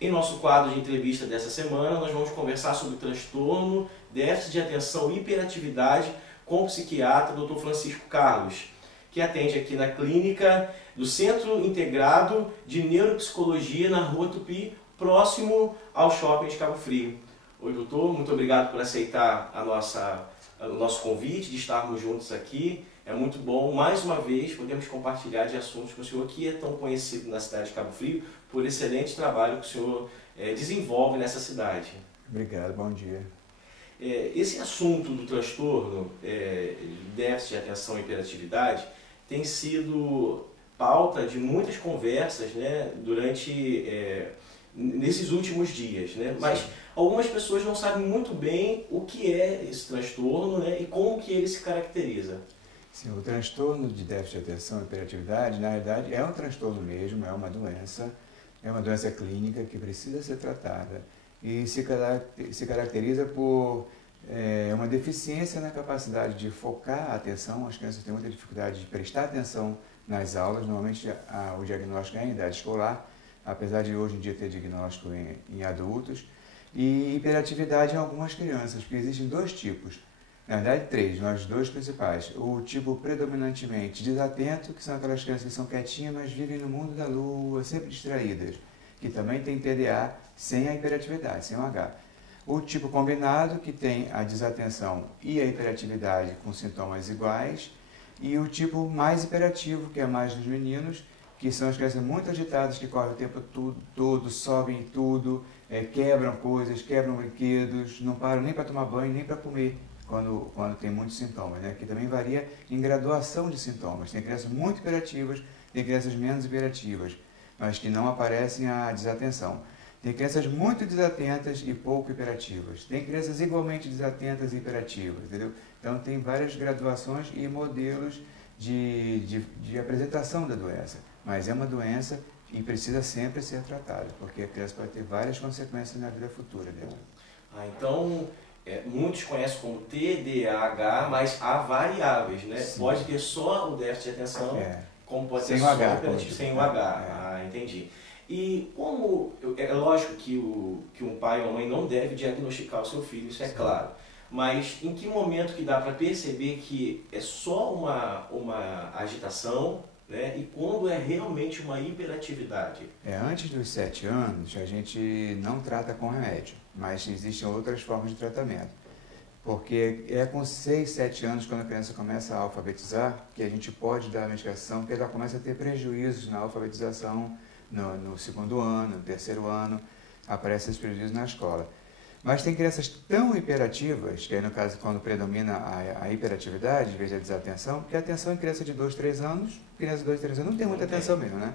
Em nosso quadro de entrevista dessa semana, nós vamos conversar sobre transtorno, déficit de atenção e hiperatividade com o psiquiatra Dr. Francisco Carlos, que atende aqui na clínica do Centro Integrado de Neuropsicologia na Rua Tupi, próximo ao Shopping de Cabo Frio. Oi, doutor, muito obrigado por aceitar o nosso convite de estarmos juntos aqui. É muito bom, mais uma vez, podemos compartilhar de assuntos com o senhor, que é tão conhecido na cidade de Cabo Frio, por excelente trabalho que o senhor desenvolve nessa cidade. Obrigado, bom dia. Esse assunto do transtorno, déficit de atenção e hiperatividade, tem sido pauta de muitas conversas, né, nesses últimos dias, né? Mas algumas pessoas não sabem muito bem o que é esse transtorno, né, e como que ele se caracteriza. Sim, o transtorno de déficit de atenção e hiperatividade, na verdade, é um transtorno mesmo, é uma doença clínica que precisa ser tratada e se caracteriza por uma deficiência na capacidade de focar a atenção. As crianças têm muita dificuldade de prestar atenção nas aulas, normalmente o diagnóstico é em idade escolar, apesar de hoje em dia ter diagnóstico em adultos, e hiperatividade em algumas crianças, porque existem dois tipos. Na verdade, três, mas dois principais. O tipo predominantemente desatento, que são aquelas crianças que são quietinhas, mas vivem no mundo da lua, sempre distraídas, que também tem TDA sem a hiperatividade, sem o H. O tipo combinado, que tem a desatenção e a hiperatividade com sintomas iguais. E o tipo mais hiperativo, que é mais dos meninos, que são as crianças muito agitadas, que correm o tempo todo, sobem tudo, quebram coisas, quebram brinquedos, não param nem para tomar banho, nem para comer. Quando tem muitos sintomas, né? Que também varia em graduação de sintomas. Tem crianças muito hiperativas, tem crianças menos hiperativas, mas que não aparecem a desatenção. Tem crianças muito desatentas e pouco hiperativas. Tem crianças igualmente desatentas e hiperativas, entendeu? Então tem várias graduações e modelos de apresentação da doença. Mas é uma doença e precisa sempre ser tratada, porque a criança pode ter várias consequências na vida futura dela. Então, muitos conhecem como TDAH, mas há variáveis, né? Sim. Pode ter só o déficit de atenção, como pode sem ter o só H, o hiperativo sem o H. Entendi. E como, é lógico que um pai ou uma mãe não deve diagnosticar o seu filho, isso é claro. Mas em que momento que dá para perceber que é só uma agitação, né? E quando é realmente uma hiperatividade? Antes dos 7 anos, a gente não trata com remédio, mas existem outras formas de tratamento. Porque é com 6, 7 anos, quando a criança começa a alfabetizar, que a gente pode dar a medicação, porque ela começa a ter prejuízos na alfabetização no segundo ano, no terceiro ano, aparecem esses prejuízos na escola. Mas tem crianças tão hiperativas, que aí no caso quando predomina a hiperatividade, em vez da desatenção, porque a atenção em criança de 2, 3 anos, criança de 2, 3 anos não tem muita atenção mesmo, né?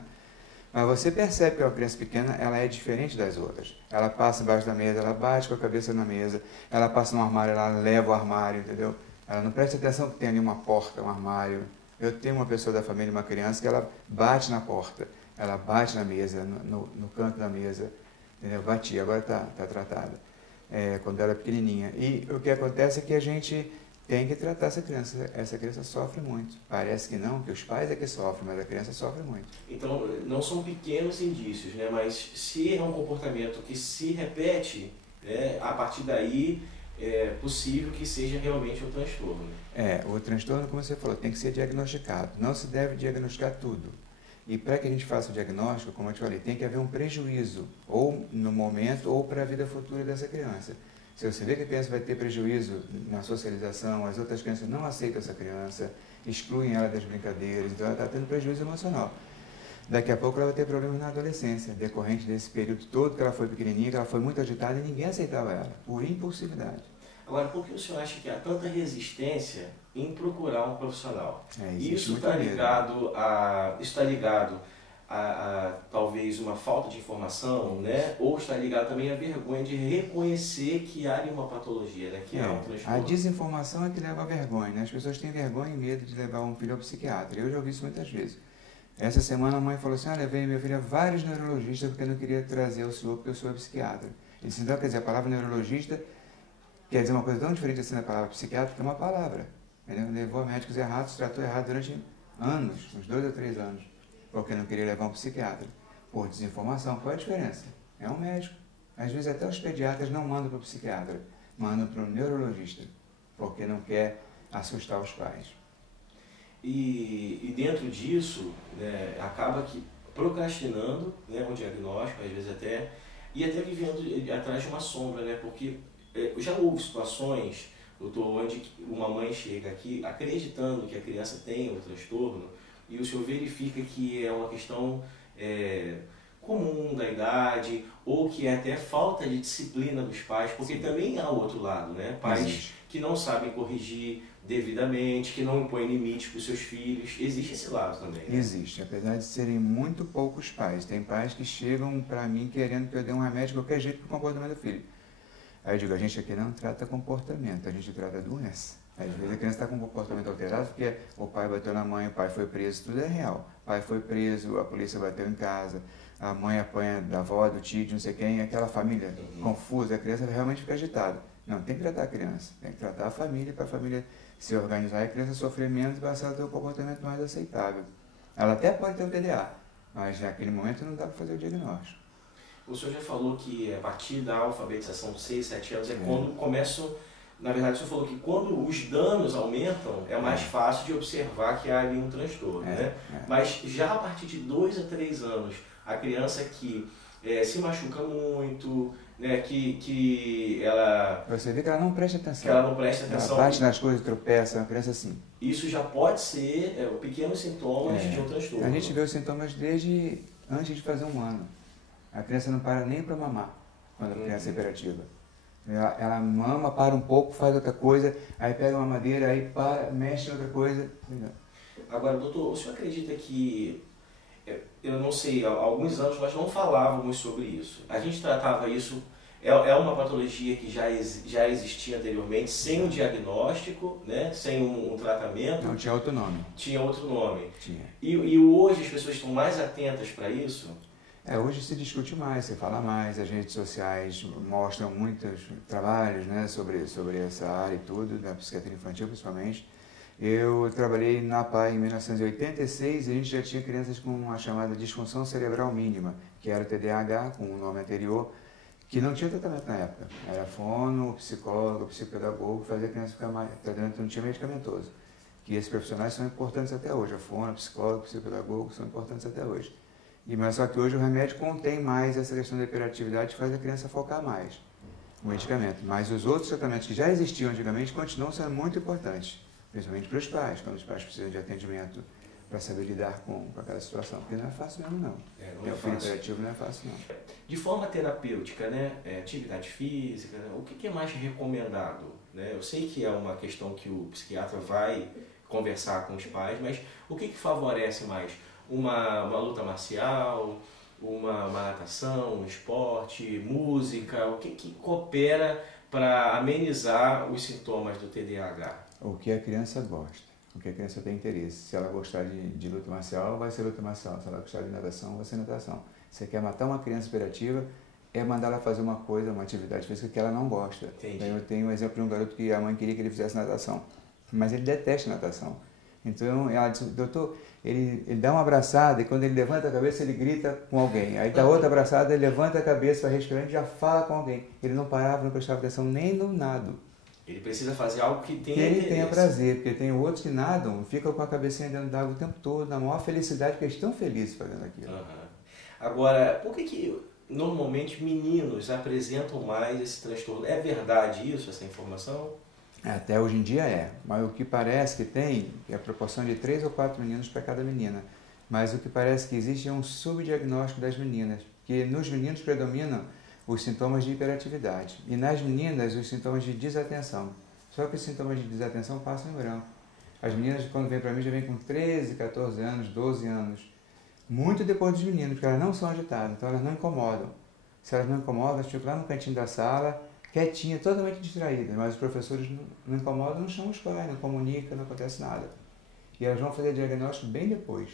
Mas você percebe que uma criança pequena, ela é diferente das outras. Ela passa embaixo da mesa, ela bate com a cabeça na mesa, ela passa no armário, ela leva o armário, entendeu? Ela não presta atenção que tem ali uma porta, um armário. Eu tenho uma pessoa da família, uma criança, que ela bate na porta, ela bate na mesa, no canto da mesa, entendeu? Batia, agora está tratada. Quando ela é pequenininha. E o que acontece é que a gente tem que tratar essa criança. Essa criança sofre muito. Parece que não, que os pais é que sofrem, mas a criança sofre muito. Então, não são pequenos indícios, né? Mas se é um comportamento que se repete, né, a partir daí é possível que seja realmente um transtorno. O transtorno, como você falou, tem que ser diagnosticado. Não se deve diagnosticar tudo. E para que a gente faça o diagnóstico, como eu te falei, tem que haver um prejuízo, ou no momento, ou para a vida futura dessa criança. Se você vê que a criança vai ter prejuízo na socialização, as outras crianças não aceitam essa criança, excluem ela das brincadeiras, então ela está tendo prejuízo emocional. Daqui a pouco ela vai ter problemas na adolescência, decorrente desse período todo que ela foi pequenininha, que ela foi muito agitada e ninguém aceitava ela, por impulsividade. Agora, por que o senhor acha que há tanta resistência em procurar um profissional? Isso está ligado a talvez uma falta de informação, né? Ou está ligado também à vergonha de reconhecer que há uma patologia, né? Que é um transtorno. A desinformação é que leva à vergonha, né? As pessoas têm vergonha e medo de levar um filho ao psiquiatra. Eu já ouvi isso muitas vezes. Essa semana a mãe falou assim, levei meu filho a vários neurologistas porque eu não queria trazer o senhor porque eu sou psiquiatra. Ele disse, então, quer dizer, a palavra neurologista quer dizer uma coisa tão diferente assim da palavra psiquiatra, que é uma palavra. Ele levou a médicos errados, tratou errado durante anos, uns 2 ou 3 anos, porque não queria levar um psiquiatra. Por desinformação, qual é a diferença? É um médico. Às vezes até os pediatras não mandam para o psiquiatra, mandam para o neurologista, porque não quer assustar os pais. E dentro disso, né, acaba que procrastinando, né, um diagnóstico, às vezes até, e até vivendo atrás de uma sombra, né, porque já houve situações, doutor, onde uma mãe chega aqui acreditando que a criança tem o transtorno e o senhor verifica que é uma questão comum da idade ou que é até falta de disciplina dos pais, porque também há o outro lado, né? Pais que não sabem corrigir devidamente, que não impõem limites para os seus filhos. Existe esse lado também, né? Existe, apesar de serem muito poucos pais. Tem pais que chegam para mim querendo que eu dê um remédio de qualquer jeito para o comportamento do filho. Aí eu digo, a gente aqui não trata comportamento, a gente trata doença. Às vezes a criança está com um comportamento alterado porque o pai bateu na mãe, o pai foi preso, tudo é real. O pai foi preso, a polícia bateu em casa, a mãe apanha da avó, do tio, de não sei quem, aquela família confusa, a criança realmente fica agitada. Não, tem que tratar a criança, tem que tratar a família para a família se organizar e a criança sofrer menos e passar a ter um comportamento mais aceitável. Ela até pode ter o TDA, mas naquele momento não dá para fazer o diagnóstico. O senhor já falou que a partir da alfabetização de 6, 7 anos é quando começam. Na verdade, o senhor falou que quando os danos aumentam, é mais fácil de observar que há ali um transtorno, né? Mas já a partir de 2 a 3 anos, a criança que se machuca muito, né? Que ela... Você vê que ela não presta atenção. Que ela não presta atenção. Ela bate nas coisas, tropeça, é uma criança assim. Isso já pode ser pequenos sintomas de um transtorno. A gente vê os sintomas desde antes de fazer 1 ano. A criança não para nem para mamar, quando a criança é hiperativa. Ela mama, para um pouco, faz outra coisa, aí pega uma madeira, aí para, mexe em outra coisa. Agora, doutor, o senhor acredita que, eu não sei, há alguns anos nós não falávamos sobre isso. A gente tratava isso, é uma patologia que já existia anteriormente, sem um diagnóstico, né, sem um tratamento. Não, tinha outro nome. Tinha outro nome. Tinha. E hoje as pessoas estão mais atentas para isso? Hoje se discute mais, se fala mais, as redes sociais mostram muitos trabalhos, né, sobre essa área e tudo, da psiquiatria infantil principalmente. Eu trabalhei na APAE em 1986 e a gente já tinha crianças com uma chamada disfunção cerebral mínima, que era o TDAH, com o nome anterior, que não tinha tratamento na época. Era fono, psicólogo, psicopedagogo, fazia a criança ficar mais, tratamento não tinha medicamentoso. Que esses profissionais são importantes até hoje, a fono, psicólogo, psicopedagogo são importantes até hoje. Mas só que hoje o remédio contém mais essa questão da hiperatividade que faz a criança focar mais no medicamento. Mas os outros tratamentos que já existiam antigamente continuam sendo muito importantes, principalmente para os pais, quando os pais precisam de atendimento para saber lidar com aquela situação. Porque não é fácil mesmo, não. Não é filho fácil. hiperativo não é fácil, não. De forma terapêutica, né, atividade física, né, o que é mais recomendado? Né? Eu sei que é uma questão que o psiquiatra vai conversar com os pais, mas o que favorece mais? Uma luta marcial, uma natação, um esporte, música, o que coopera para amenizar os sintomas do TDAH? O que a criança gosta, o que a criança tem interesse. Se ela gostar de luta marcial, vai ser luta marcial. Se ela gostar de natação, vai ser natação. Se você quer matar uma criança hiperativa, é mandar ela fazer uma coisa, uma atividade física que ela não gosta. Entendi. Eu tenho um exemplo de um garoto que a mãe queria que ele fizesse natação, mas ele detesta natação. Então ela disse, doutor, ele dá uma abraçada e quando ele levanta a cabeça ele grita com alguém. Aí dá outra abraçada, ele levanta a cabeça, vai respirando e já fala com alguém. Ele não parava, não prestava atenção nem no nado. Ele precisa fazer algo que tenha ele interesse. tenha prazer, porque tem outros que nadam, ficam com a cabecinha dentro d'água o tempo todo, na maior felicidade, porque eles estão felizes fazendo aquilo. Uhum. Agora, por que normalmente meninos apresentam mais esse transtorno? É verdade isso, essa informação? Até hoje em dia mas o que parece que tem é a proporção de 3 ou 4 meninos para cada menina. Mas o que parece que existe é um subdiagnóstico das meninas, porque nos meninos predominam os sintomas de hiperatividade e nas meninas os sintomas de desatenção. Só que os sintomas de desatenção passam em branco. As meninas, quando vêm para mim, já vêm com 13, 14 anos, 12 anos, muito depois dos meninos, porque elas não são agitadas, então elas não incomodam. Se elas não incomodam, elas ficam lá no cantinho da sala, quietinha, totalmente distraída, mas os professores não incomodam, não chamam os pais, não comunicam, não acontece nada. E elas vão fazer diagnóstico bem depois.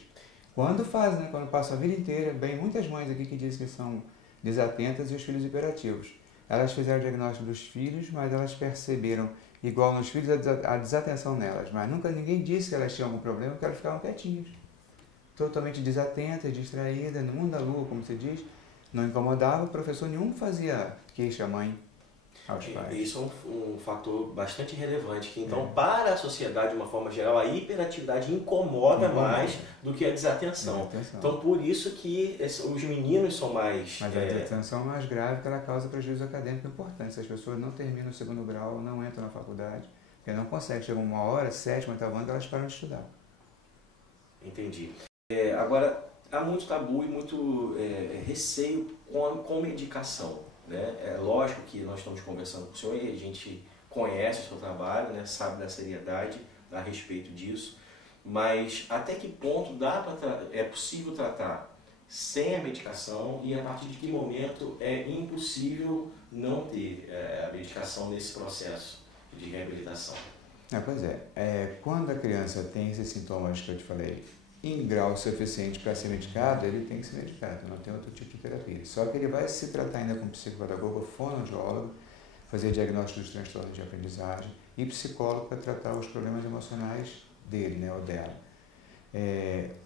Quando fazem, né? Quando passam a vida inteira, bem muitas mães aqui que dizem que são desatentas e os filhos hiperativos. Elas fizeram o diagnóstico dos filhos, mas elas perceberam, igual nos filhos, a desatenção nelas, mas nunca ninguém disse que elas tinham algum problema, porque elas ficavam quietinhas. Totalmente desatentas, distraídas, no mundo da lua, como se diz, não incomodava, o professor nenhum fazia queixa à mãe, aos pais. Isso é um fator bastante relevante, que então para a sociedade de uma forma geral a hiperatividade incomoda mais do que a desatenção. Então por isso que os meninos são mais... Mas a desatenção é mais grave porque ela causa prejuízo acadêmico importante. Se as pessoas não terminam o segundo grau, não entram na faculdade, porque não conseguem, chegam uma hora, 7ª, 8ª ano, elas param de estudar. Entendi. Agora, há muito tabu e muito receio com medicação. Né? É lógico que nós estamos conversando com o senhor e a gente conhece o seu trabalho, né? Sabe da seriedade a respeito disso, mas até que ponto é possível tratar sem a medicação e a partir de que momento é impossível não ter a medicação nesse processo de reabilitação? Pois é, quando a criança tem esses sintomas que eu te falei, em grau suficiente para ser medicado, ele tem que ser medicado, não tem outro tipo de terapia. Só que ele vai se tratar ainda com psicopedagogo, fonoaudiólogo, fazer diagnóstico dos transtornos de aprendizagem e psicólogo para tratar os problemas emocionais dele, né, ou dela.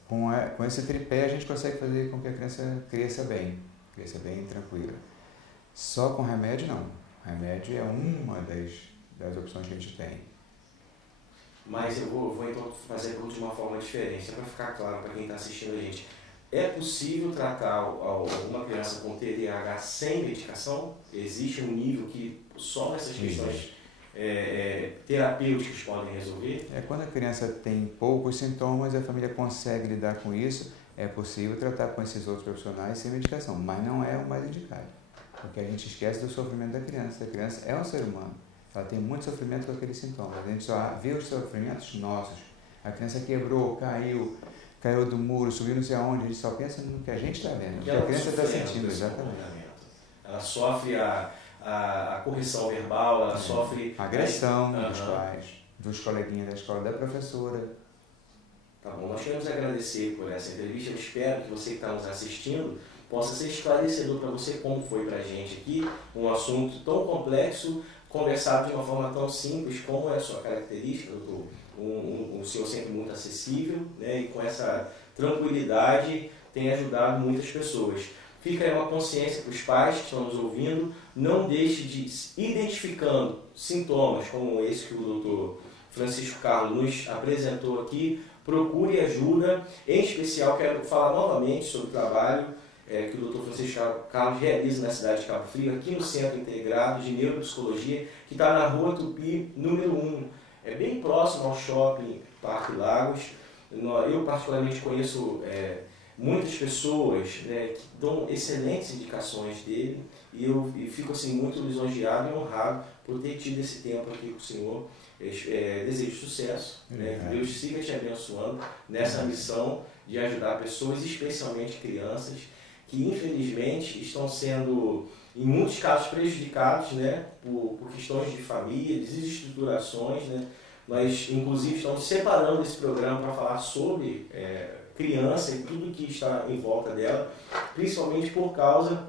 Com esse tripé a gente consegue fazer com que a criança cresça bem tranquila. Só com remédio não. Remédio é uma das opções que a gente tem. Mas eu vou então fazer a pergunta de uma forma diferente, para ficar claro para quem está assistindo a gente. É possível tratar uma criança com TDAH sem medicação? Existe um nível que só essas questões terapêuticas podem resolver? Quando a criança tem poucos sintomas, a família consegue lidar com isso, é possível tratar com esses outros profissionais sem medicação, mas não é o mais indicado, porque a gente esquece do sofrimento da criança. A criança é um ser humano. Ela tem muito sofrimento com aqueles sintomas. A gente só vê os sofrimentos nossos. A criança quebrou, caiu do muro, subiu não sei aonde. A gente só pensa no que a gente está vendo, no que a criança está sentindo. Exatamente. Ela sofre a correção verbal, ela sofre... A agressão dos pais, dos coleguinhas da escola, da professora. Tá bom, nós queremos agradecer por essa entrevista. Eu espero que você que está nos assistindo possa ser esclarecedor para você, como foi para a gente aqui, um assunto tão complexo, conversado de uma forma tão simples, como é a sua característica, doutor. Um senhor sempre muito acessível, né, e com essa tranquilidade tem ajudado muitas pessoas. Fica aí uma consciência para os pais que estão nos ouvindo, não deixe de, identificando sintomas como esse que o doutor Francisco Carlos nos apresentou aqui, procure ajuda. Em especial, quero falar novamente sobre o trabalho que o Dr. Francisco Carlos realiza na cidade de Cabo Frio, aqui no Centro Integrado de Neuropsicologia, que está na Rua Tupi, número 1. É bem próximo ao Shopping Parque Lagos. Eu particularmente conheço muitas pessoas, né, que dão excelentes indicações dele, e eu fico assim, muito lisonjeado e honrado por ter tido esse tempo aqui com o senhor. Desejo sucesso, né, que Deus siga te abençoando nessa missão de ajudar pessoas, especialmente crianças, que infelizmente estão sendo, em muitos casos, prejudicados, né, por questões de família, desestruturações, né. Nós, inclusive, estamos separando esse programa para falar sobre criança e tudo que está em volta dela, principalmente por causa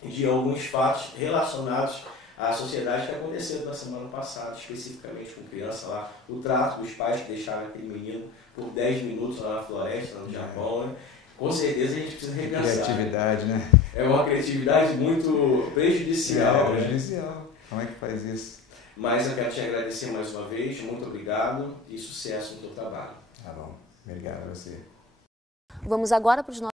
de alguns fatos relacionados à sociedade que aconteceram na semana passada, especificamente com criança lá, o trato dos pais que deixaram aquele menino por 10 minutos lá na floresta, no Japão, né? Com certeza a gente precisa repensar. Criatividade, né? É uma criatividade muito prejudicial. Prejudicial. Como é que faz isso? Mas eu quero te agradecer mais uma vez, muito obrigado e sucesso no teu trabalho. Tá bom, obrigado a você. Vamos agora para os nossos